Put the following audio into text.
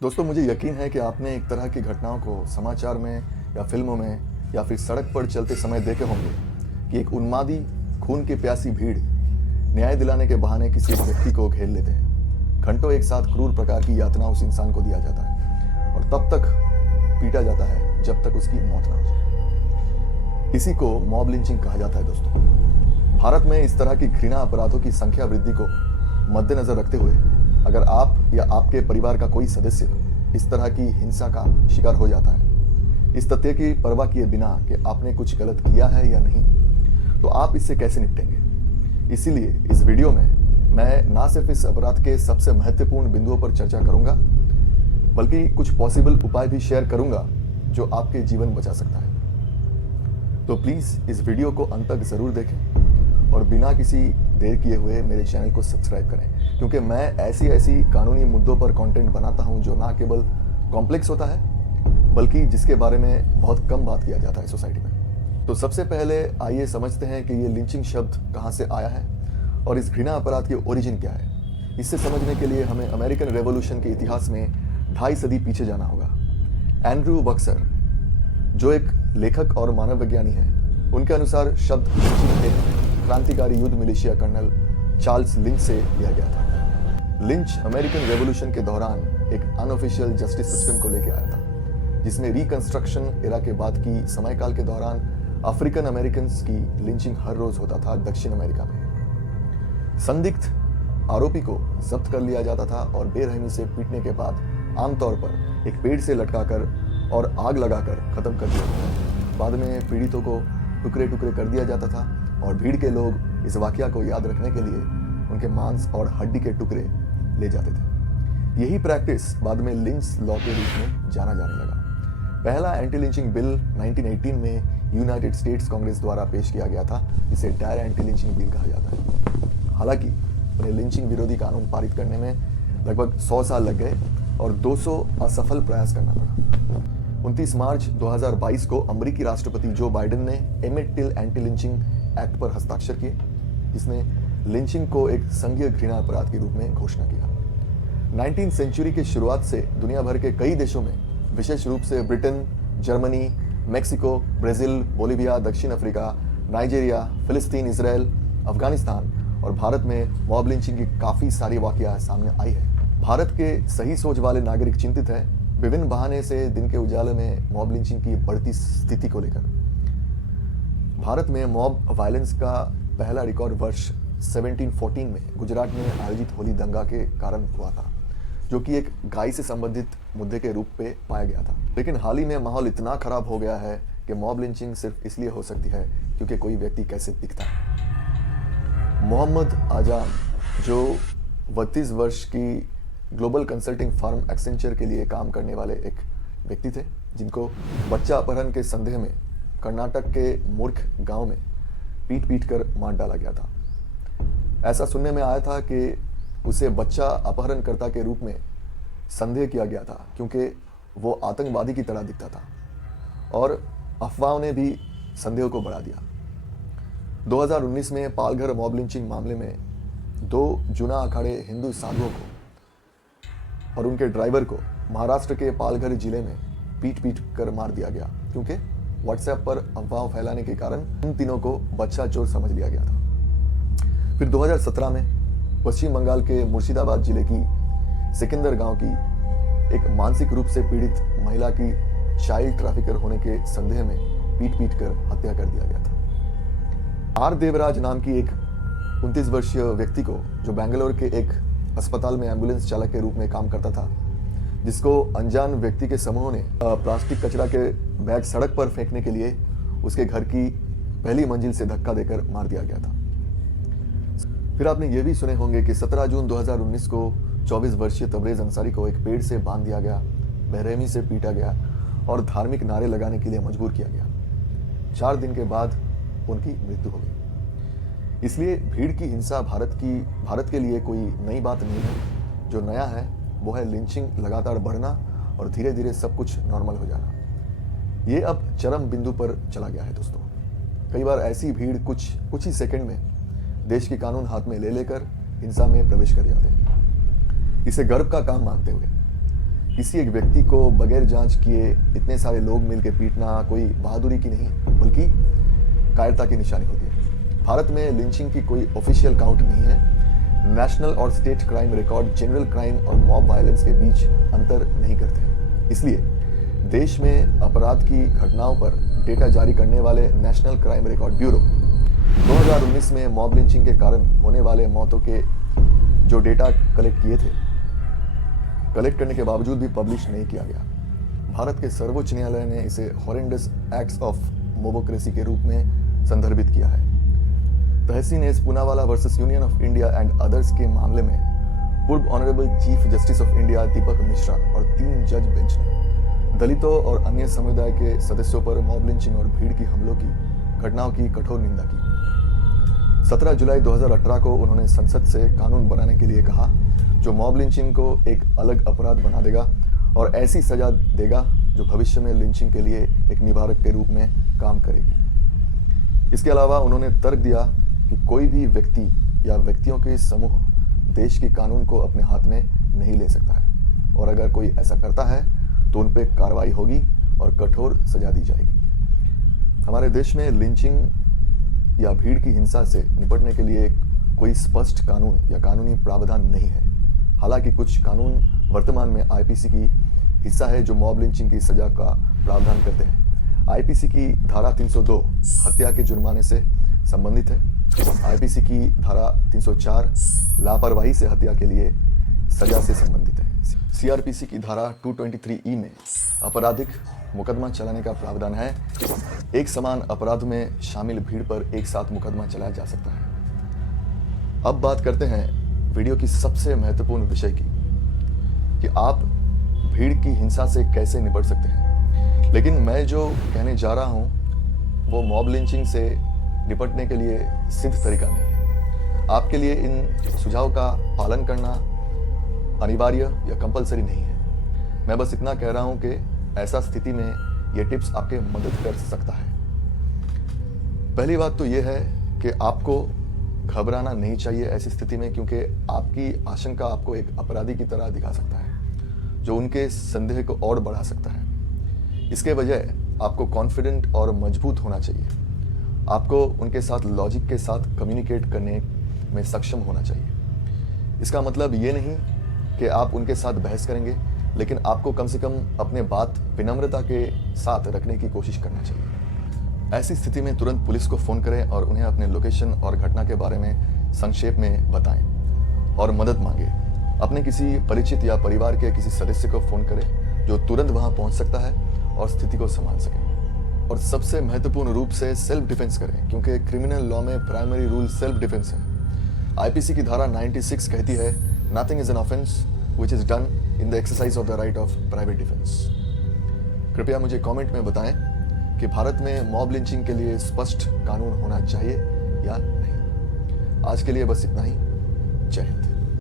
दोस्तों, मुझे यकीन है कि आपने एक तरह की घटनाओं को समाचार में या फिल्मों में या फिर सड़क पर चलते समय देखे होंगे कि एक उन्मादी, खून की प्यासी भीड़ न्याय दिलाने के बहाने किसी एक व्यक्ति को घेर लेते हैं। घंटों एक साथ क्रूर प्रकार की यातना उस इंसान को दिया जाता है और तब तक पीटा जाता है जब तक उसकी मौत ना हो जाए। इसी को मॉब लिंचिंग कहा जाता है। दोस्तों, भारत में इस तरह की घृणा अपराधों की संख्या वृद्धि को मद्देनजर रखते हुए अगर आप या आपके परिवार का कोई सदस्य इस तरह की हिंसा का शिकार हो जाता है, इस तथ्य की परवाह किए बिना कि आपने कुछ गलत किया है या नहीं, तो आप इससे कैसे निपटेंगे। इसीलिए इस वीडियो में मैं ना सिर्फ इस अपराध के सबसे महत्वपूर्ण बिंदुओं पर चर्चा करूंगा, बल्कि कुछ पॉसिबल उपाय भी शेयर करूंगा जो आपके जीवन बचा सकता है। तो प्लीज इस वीडियो को अंत तक जरूर देखें और बिना किसी देर किए हुए मेरे चैनल को सब्सक्राइब करें, क्योंकि मैं ऐसी कानूनी मुद्दों पर कंटेंट बनाता हूं जो ना केवल कॉम्प्लेक्स होता है बल्कि जिसके बारे में बहुत कम बात किया जाता है सोसाइटी में। तो सबसे पहले आइए समझते हैं कि ये लिंचिंग शब्द कहां से आया है और इस घृणा अपराध की ओरिजिन क्या है। इससे समझने के लिए हमें अमेरिकन रेवोल्यूशन के इतिहास में 2.5 सदी पीछे जाना होगा। एंड्रू बक्सर, जो एक लेखक और मानव विज्ञानी हैं, उनके अनुसार शब्द लिंचिंग एक क्रांतिकारी युद्ध मिलिशिया कर्नल चार्ल्स लिंच से लिया गया था। लिंच अमेरिकन रेवोल्यूशन के दौरान एक अनऑफिशियल जस्टिस सिस्टम को लेकर आया था, जिसमें रिकंस्ट्रक्शन एरा के बाद की समयकाल के दौरान अफ्रीकन अमेरिकन की लिंचिंग हर रोज होता था दक्षिण अमेरिका में। संदिग्ध आरोपी को जब्त कर लिया जाता था और बेरहमी से पीटने के बाद आमतौर पर एक पेड़ से लटकाकर और आग लगाकर खत्म कर दिया जाता था। बाद में पीड़ितों को टुकड़े टुकड़े कर दिया जाता था और भीड़ के लोग इस वाकया को याद रखने के लिए उनके मांस और हड्डी के टुकड़े ले जाते थे। यही प्रैक्टिस बाद में लिंच लॉ के रूप में जाना जाने लगा। पहला एंटी लिंचिंग बिल 1918 में यूनाइटेड स्टेट्स कांग्रेस द्वारा पेश किया गया था, जिसे डायर एंटी लिंचिंग बिल कहा जाता है। हालांकि उन्हें लिंचिंग विरोधी कानून पारित करने में लगभग 100 साल लग गए और 200 असफल प्रयास करना पड़ा। 29 मार्च 2022 को अमेरिकी राष्ट्रपति जो बाइडेन ने एमेट टिल एंटी लिंचिंग एक्ट पर हस्ताक्षर किए, जिसने लिंचिंग को एक संघीय घृणा अपराध के रूप में घोषणा किया। 19वीं सेंचुरी की शुरुआत से दुनिया भर के कई देशों में, विशेष रूप से Britain, Germany, Mexico, Brazil, Bolivia, दक्षिण अफ्रीका, नाइजीरिया, फिलिस्तीन, इजराइल, अफगानिस्तान और भारत में मॉब लिंचिंग की काफी सारी वाकया सामने आई है। भारत के सही सोच वाले नागरिक चिंतित है विभिन्न बहाने से दिन के उजाले में मॉब लिंचिंग की बढ़ती स्थिति को लेकर। भारत में मॉब वायलेंस का पहला रिकॉर्ड वर्ष 1714 में गुजरात में आयोजित होली दंगा के कारण हुआ था, जो कि एक गाय से संबंधित मुद्दे के रूप में पाया गया था। लेकिन हाल ही में माहौल इतना खराब हो गया है कि मॉब लिंचिंग सिर्फ इसलिए हो सकती है क्योंकि कोई व्यक्ति कैसे दिखता है। मोहम्मद आजाम, जो 32 वर्ष की ग्लोबल कंसल्टिंग फर्म एक्सेंचर के लिए काम करने वाले एक व्यक्ति थे, जिनको बच्चा अपहरण के संदेह में कर्नाटक के मूर्ख गांव में पीट पीट कर मार डाला गया था। ऐसा सुनने में आया था कि उसे बच्चा अपहरणकर्ता के रूप में संदेह किया गया था क्योंकि वो आतंकवादी की तरह दिखता था, और अफवाहों ने भी संदेह को बढ़ा दिया। 2019 में पालघर मॉब लिंचिंग मामले में 2 जूना अखाड़े हिंदू साधुओं को और उनके ड्राइवर को महाराष्ट्र के पालघर जिले में पीट पीट कर मार दिया गया, क्योंकि व्हाट्सएप पर अफवाह फैलाने के कारण इन तीनों को बच्चा चोर समझ लिया गया था। फिर 2017 में पश्चिम बंगाल के मुर्शिदाबाद जिले की सिकंदर गांव की एक मानसिक रूप से पीड़ित महिला की चाइल्ड ट्रैफिकर होने के संदेह में पीट पीट कर हत्या कर दिया गया था। आर देवराज नाम की एक 29 वर्षीय व्यक्ति को, जो बेंगलोर के एक अस्पताल में एम्बुलेंस चालक के रूप में काम करता था, जिसको अनजान व्यक्ति के समूह ने प्लास्टिक कचरा के बैग सड़क पर फेंकने के लिए उसके घर की पहली मंजिल से धक्का देकर मार दिया गया था। फिर आपने ये भी सुने होंगे कि 17 जून 2019 को 24 वर्षीय तबरेज अंसारी को एक पेड़ से बांध दिया गया, बेरहमी से पीटा गया और धार्मिक नारे लगाने के लिए मजबूर किया गया। 4 दिन के बाद उनकी मृत्यु हो गई। इसलिए भीड़ की हिंसा भारत के लिए कोई नई बात नहीं है। जो नया है वो है लिंचिंग लगातार बढ़ना और धीरे धीरे सब कुछ नॉर्मल हो जाना। ये अब चरम बिंदु पर चला गया है दोस्तों। कई बार ऐसी भीड़ कुछ ही सेकंड में देश की कानून हाथ में ले लेकर हिंसा में प्रवेश कर जाते हैं। इसे गर्व का काम मानते हुए किसी एक व्यक्ति को बगैर जांच किए इतने सारे लोग मिलकर पीटना कोई बहादुरी की नहीं बल्कि कायरता की निशानी होती है। भारत में लिंचिंग की कोई ऑफिशियल काउंट नहीं है। नेशनल और state crime record general crime और मॉब वायलेंस के बीच अंतर नहीं करते हैं। इसलिए देश में अपराध की घटनाओं पर डेटा जारी करने वाले नेशनल क्राइम रिकॉर्ड ब्यूरो 2019 में मॉब लिंचिंग के कारण होने वाले मौतों के जो डेटा कलेक्ट किए थे, कलेक्ट करने के बावजूद भी पब्लिश नहीं किया गया। भारत के सर्वोच्च न्यायालय ने इसे हॉरेंडस एक्ट्स ऑफ मोबोक्रेसी के रूप में संदर्भित किया है। Tehseen S Poonawalla versus Union of India and others के मामले में पूर्व honourable chief justice of India Deepak Mishra और 3 जज बेंच ने दलितों और अन्य समुदाय के सदस्यों पर मॉब लिंचिंग और भीड़ की हमलों की घटनाओं की कठोर निंदा की। 17 जुलाई 2018 को उन्होंने संसद से कानून बनाने के लिए कहा जो मॉब लिंचिंग को एक अलग अपराध बना देगा और ऐसी सजा देगा जो भविष्य में लिंचिंग के लिए एक निवारक के रूप में काम करेगी। इसके अलावा उन्होंने तर्क दिया कि कोई भी व्यक्ति या व्यक्तियों के समूह देश के कानून को अपने हाथ में नहीं ले सकता है और अगर कोई ऐसा करता है तो उन पर कार्रवाई होगी और कठोर सजा दी जाएगी। हमारे देश में लिंचिंग या भीड़ की हिंसा से निपटने के लिए कोई स्पष्ट कानून या कानूनी प्रावधान नहीं है। हालांकि कुछ कानून वर्तमान में आईपीसी की हिस्सा है जो मॉब लिंचिंग की सजा का प्रावधान करते हैं। आईपीसी की धारा 302 हत्या के जुर्माने से संबंधित है। आईपीसी की धारा 304 लापरवाही से हत्या के लिए सजा से संबंधित है। सीआरपीसी की धारा 223E में आपराधिक मुकदमा चलाने का प्रावधान है। एक समान अपराध में शामिल भीड़ पर एक साथ मुकदमा चलाया जा सकता है। अब बात करते हैं वीडियो की सबसे महत्वपूर्ण विषय की कि आप भीड़ की हिंसा से कैसे निपट सकते हैं। लेकिन मैं जो कहने जा रहा हूं वो मॉब लिंचिंग से निपटने के लिए सिद्ध तरीका नहीं है। आपके लिए इन सुझाव का पालन करना अनिवार्य या कंपलसरी नहीं है। मैं बस इतना कह रहा हूं कि ऐसा स्थिति में ये टिप्स आपके मदद कर सकता है। पहली बात तो ये है कि आपको घबराना नहीं चाहिए ऐसी स्थिति में, क्योंकि आपकी आशंका आपको एक अपराधी की तरह दिखा सकता है जो उनके संदेह को और बढ़ा सकता है। इसके बजाय आपको कॉन्फिडेंट और मजबूत होना चाहिए। आपको उनके साथ लॉजिक के साथ कम्युनिकेट करने में सक्षम होना चाहिए। इसका मतलब ये नहीं कि आप उनके साथ बहस करेंगे, लेकिन आपको कम से कम अपने बात विनम्रता के साथ रखने की कोशिश करना चाहिए। ऐसी स्थिति में तुरंत पुलिस को फ़ोन करें और उन्हें अपने लोकेशन और घटना के बारे में संक्षेप में बताएं और मदद मांगे। अपने किसी परिचित या परिवार के किसी सदस्य को फ़ोन करें जो तुरंत वहां पहुंच सकता है और स्थिति को संभाल सके। और सबसे महत्वपूर्ण रूप से सेल्फ डिफेंस करें, क्योंकि क्रिमिनल लॉ में प्राइमरी रूल सेल्फ डिफेंस है। आईपीसी की धारा 96 कहती है nothing is an offence which is done in the exercise of the right of private defence. कृपया मुझे कमेंट में बताएं कि भारत में मॉब लिंचिंग के लिए स्पष्ट कानून होना चाहिए या नहीं। आज के लिए बस इतना ही। जय हिंद।